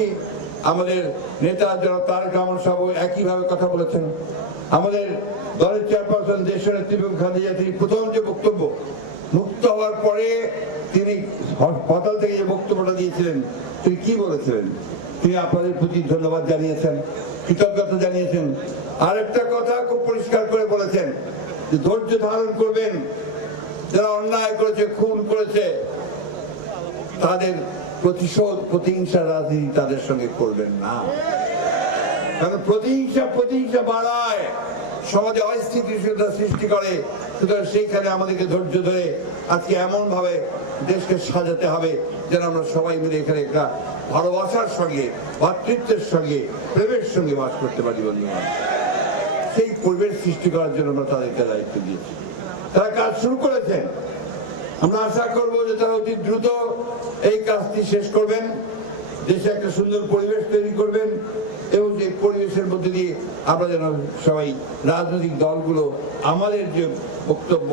করেছি। আমাদের নেতা জনাব তারেক রহমান সাহেব একইভাবে কথা বলেছেন। আমাদের দলের চেয়ারপারসন দেশনেত্রী বেগম খালেদা, তিনি প্রথম যে বক্তব্য মুক্ত হওয়ার পরে তিনি হাসপাতাল থেকে যে বক্তব্যটা দিয়েছিলেন, তিনি কি বলেছিলেন? তিনি আপনাদের প্রতি ধন্যবাদ জানিয়েছেন, কৃতজ্ঞতা জানিয়েছেন। আরেকটা কথা খুব পরিষ্কার করে বলেছেন যে ধৈর্য ধারণ করবেন, যারা অন্যায় করেছে, খুন করেছে, তাদের প্রতিশোধ প্রতিহিংসা রাজনীতি তাদের সঙ্গে করবেন না। কারণ প্রতিহিংসা বাড়ায়, সমাজে অস্থিতিশীলতা সৃষ্টি করে। সুতরাং সেইখানে আমাদেরকে ধৈর্য ধরে আজকে এমন ভাবে দেশকে সাজাতে হবে যেন আমরা সবাই মিলে এখানে একটা ভালোবাসার সঙ্গে, ভাতৃত্বের সঙ্গে, প্রেমের সঙ্গে বাস করতে পারি বন্ধুগণ। সেই পরিবেশ সৃষ্টি করার জন্য আমরা তাদেরকে দায়িত্ব দিয়েছি। তারা কাজ শুরু করেছেন। আমরা আশা করব যে তারা অতি দ্রুত এই কাজটি শেষ করবেন, দেশে একটা সুন্দর পরিবেশ তৈরি করবেন এবং এই পরিবেশের মধ্যে দিয়ে আমরা যেন সবাই রাজনৈতিক দলগুলো আমাদের যে বক্তব্য,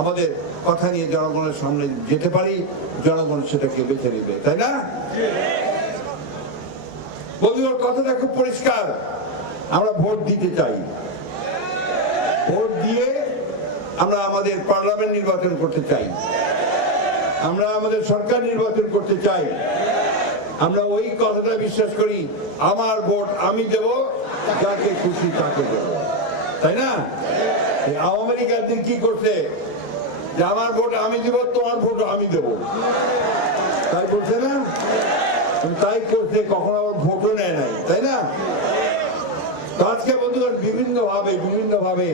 আমাদের কথা নিয়ে জনগণের সামনে যেতে পারি, জনগণ সেটাকে বেছে নেবে, তাই না? বন্ধুগণ, কথাটা খুব পরিষ্কার। আমরা ভোট দিতে চাই, ভোট দিয়ে আমরা আমাদের পার্লামেন্ট নির্বাচন করতে চাই, আমরা আমাদের সরকার নির্বাচন করতে চাই। আমরা ওই কথাটা বিশ্বাস করি, আমার ভোট আমি দেব, যাকে খুশি তাকে দেব, তাই না? আওয়ামী লীগ একদিন কি করছে যে আমার ভোট আমি দিব, তোমার ভোট আমি দেব, তাই করছে না? তাই করছে, কখনো আমার ভোটও নেয় নাই, তাই না? আজকে বন্ধুগণ বিভিন্ন ভাবে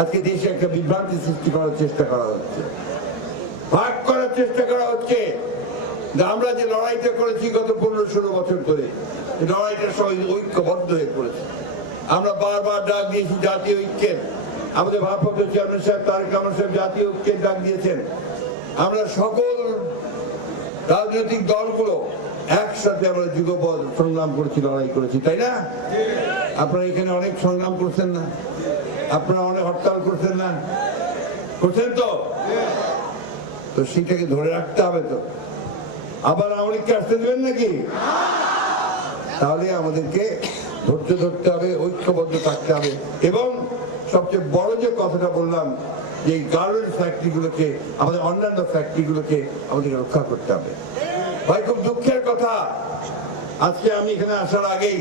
আজকে দেশে একটা বিভ্রান্তি সৃষ্টি করার চেষ্টা করা হচ্ছে, ভাগ করার চেষ্টা করা হচ্ছে। আমরা যে লড়াইটা করেছি গত 15-16 বছর ধরে, লড়াইটা সবাই ঐক্যবদ্ধ হয়ে পড়েছে। আমরা বারবার ডাক দিয়েছি জাতীয় ঐক্যের। আমাদের ভারপ্রাপ্ত চেয়ারম্যান সাহেব তারেক রহমান সাহেব জাতীয় ঐক্যের ডাক দিয়েছেন। আমরা সকল রাজনৈতিক দলগুলো একসাথে আমরা যুগপৎ সংগ্রাম করেছি, লড়াই করেছি, তাই না? আপনারা এখানে অনেক সংগ্রাম করছেন না? আপনারা অনেক হরতাল করছেন না? করছেন তো? তো সেটাকে ধরে রাখতে হবে। তো আবার আওয়ামী লীগকে আসতে দেবেন নাকি? তাহলে আমাদেরকে ধৈর্য ধরতে হবে, ঐক্যবদ্ধ থাকতে হবে। এবং সবচেয়ে বড় যে কথাটা বললাম, যে গার্মেন্টস ফ্যাক্টরিগুলোকে, আমাদের অন্যান্য ফ্যাক্টরিগুলোকে আমাদেরকে রক্ষা করতে হবে। ভাই, খুব দুঃখের কথা, আজকে আমি এখানে আসার আগেই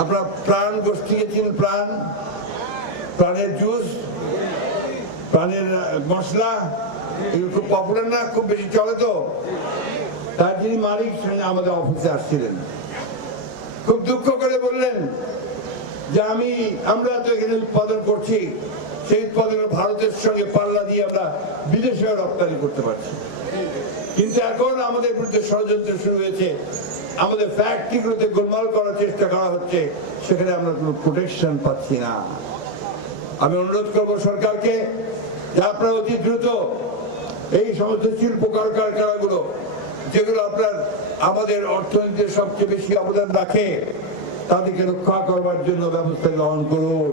আপনার প্রাণ গোষ্ঠী গেছেন, প্রাণের জুস, প্রাণের মশলা, এগুলো খুব পপুলার না, খুব বেশি চলে। তো তার যিনি মালিক আমাদের অফিসে আসছিলেন, খুব দুঃখ করে বললেন যে আমরা তো এখানে উৎপাদন করছি, সেই উৎপাদন ভারতের সঙ্গে পাল্লা দিয়ে আমরা বিদেশেও রপ্তানি করতে পারছি, কিন্তু এখন আমাদের বিরুদ্ধে ষড়যন্ত্র শুরু হয়েছে, আমাদের ফ্যাক্টরিগুলোতে গোলমাল করার চেষ্টা করা হচ্ছে, সেখানে আমরা কোনো প্রোটেকশন পাচ্ছি না। আমি অনুরোধ করবো সরকারকে যে আপনারা অতি দ্রুত এই সমস্ত শিল্প কারখানাগুলো, যেগুলো আপনার আমাদের অর্থনীতিতে সবচেয়ে বেশি অবদান রাখে, তাদেরকে রক্ষা করবার জন্য ব্যবস্থা গ্রহণ করুন।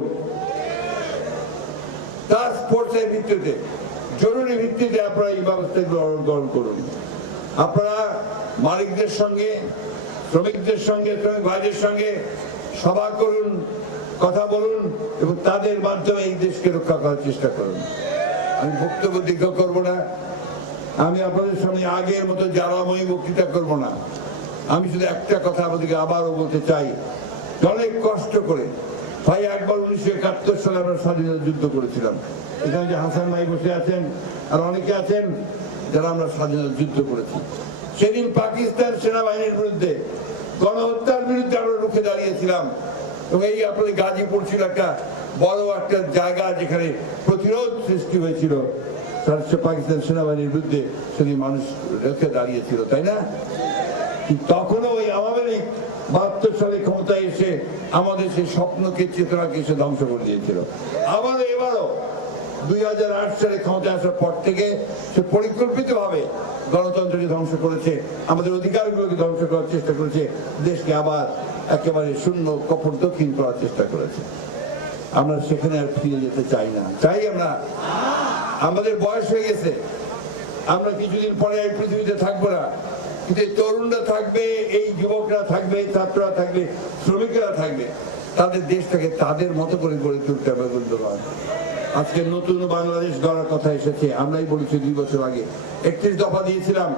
টাস্ক ফোর্সের ভিত্তিতে, জরুরি ভিত্তিতে আপনারা এই ব্যবস্থা গ্রহণ করুন। আপনারা মালিকদের সঙ্গে, শ্রমিকদের সঙ্গে, শ্রমিক ভাইদের সঙ্গে সভা করুন, কথা বলুন এবং তাদের মাধ্যমে এই দেশকে রক্ষা করার চেষ্টা করুন। আমি বক্তব্য দীর্ঘ করবো না, আমি আপনাদের সামনে আগের মতো জ্বালাময়ী বক্তৃতা করব না। আমি শুধু একটা কথা আমাদেরকে আবারও বলতে চাই, অনেক কষ্ট করে ভাই, একবার 1971 সালে আমরা স্বাধীনতা যুদ্ধ করেছিলাম। এখানে যে হাসান ভাই বসে আছেন আর অনেকে আছেন যারা আমরা স্বাধীনতা যুদ্ধ করেছি। সেদিন পাকিস্তান সেনাবাহিনীর বিরুদ্ধে, গণহত্যার বিরুদ্ধে আমরা রুখে দাঁড়িয়েছিলাম এবং এই আপনাদের গাজীপুর ছিল একটা বড় একটা জায়গা যেখানে প্রতিরোধ সৃষ্টি হয়েছিল পাকিস্তান সেনাবাহিনীর বিরুদ্ধে, সেদিন মানুষ রেখে দাঁড়িয়েছিল, তাই না? তখনও ওই আওয়ামী লীগ 72 সালে ক্ষমতায় এসে আমাদের সেই স্বপ্নকে, চেতনাকে এসে ধ্বংস করে দিয়েছিল। আবার এবারও 2008 সালে ক্ষমতায় আসার পর থেকে সে পরিকল্পিতভাবে গণতন্ত্রকে ধ্বংস করেছে, আমাদের অধিকারগুলোকে ধ্বংস করার চেষ্টা করেছে, দেশকে আবার একেবারে শূন্য কপট দক্ষিণ করার চেষ্টা করেছে। আমরা সেখানে আর ফিরে যেতে চাই না। চাই আমরা, আমাদের বয়স হয়ে গেছে, আমরা কিছুদিন পরে এই পৃথিবীতে থাকবো না। কিন্তু এই তরুণরা থাকবে, এই যুবকরা থাকবে, ছাত্ররা থাকবে, শ্রমিকরা থাকবে, তাদের দেশটাকে তাদের মতো করে গড়ে তুলতে হবে বন্ধুগণ। আজকে নতুন বাংলাদেশ গড়ার কথা এসেছে, আমরাই বলেছি 2 বছর আগে 31 দফা দিয়েছিলাম,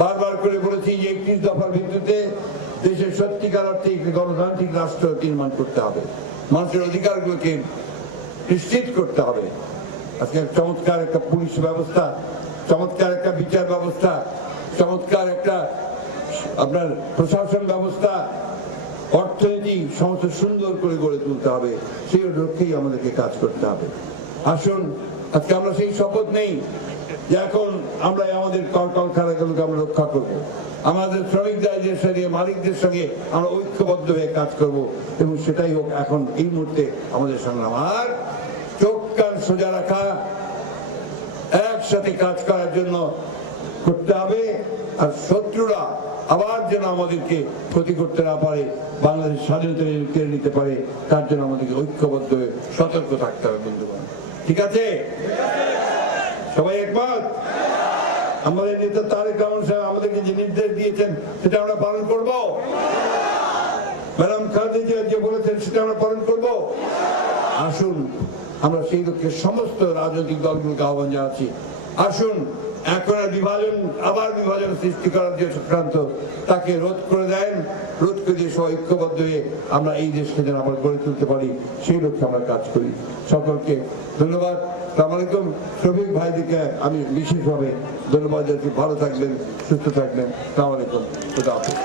বারবার করে বলেছি যে 31 দফার ভিত্তিতে দেশের সত্যিকার অর্থে একটি গণতান্ত্রিক রাষ্ট্র নির্মাণ করতে হবে, মানুষের অধিকারগুলোকে নিশ্চিত করতে হবে। আজকে চমৎকার একটা পুলিশ ব্যবস্থা, চমৎকার একটা বিচার ব্যবস্থা, চমৎকার একটা আপনার প্রশাসন ব্যবস্থা, অর্থনীতি সমস্ত সুন্দর করে গড়ে তুলতে হবে, সেই লক্ষ্যেই আমাদেরকে কাজ করতে হবে। আসুন আজকে আমরা সেই শপথ নেই যে এখন আমরা আমাদের কলকারখানাগুলোকে আমরা রক্ষা করব, আমাদের শ্রমিকদের সঙ্গে মালিকদের সঙ্গে আমরা ঐক্যবদ্ধ হয়ে কাজ করব, এবং সেটাই হোক এখন এই মুহূর্তে আমাদের সংগ্রাম। আর চোখ কান সোজা রাখা, একসাথে কাজ করার জন্য করতে হবে, আর শত্রুরা আবার যেন আমাদেরকে ক্ষতি করতে না পারে, বাংলাদেশ স্বাধীনতা কেড়ে নিতে পারে, তার জন্য আমাদেরকে ঐক্যবদ্ধ হয়ে সতর্ক থাকতে হবে বন্ধুগণ। ঠিক আছে? সবাই একমত? আমাদের নেতা তারেক রহমান সাহেব আমাদেরকে যে নির্দেশ দিয়েছেন সেটা আমরা পালন করব। ম্যাডাম খালেদা যে বলেছেন সেটা আমরা পালন করব। আসুন আমরা সেই লক্ষ্যে সমস্ত রাজনৈতিক দলগুলোকে আহ্বান জানাচ্ছি, আসুন এখন আবার বিভাজন সৃষ্টি করার যে চক্রান্ত, তাকে রোধ করে দেন, রোধ করে দিয়ে সবাই ঐক্যবদ্ধ হয়ে আমরা এই দেশকে যেন আবার গড়ে তুলতে পারি, সেই লক্ষ্যে আমরা কাজ করি। সকলকে ধন্যবাদ। আসসালামু আলাইকুম। শ্রমিক ভাইদেরকে আমি বিশেষভাবে ধন্যবাদ জানাচ্ছি। ভালো থাকবেন, সুস্থ থাকবেন। আসসালামু আলাইকুম। খুদা হাফেজ।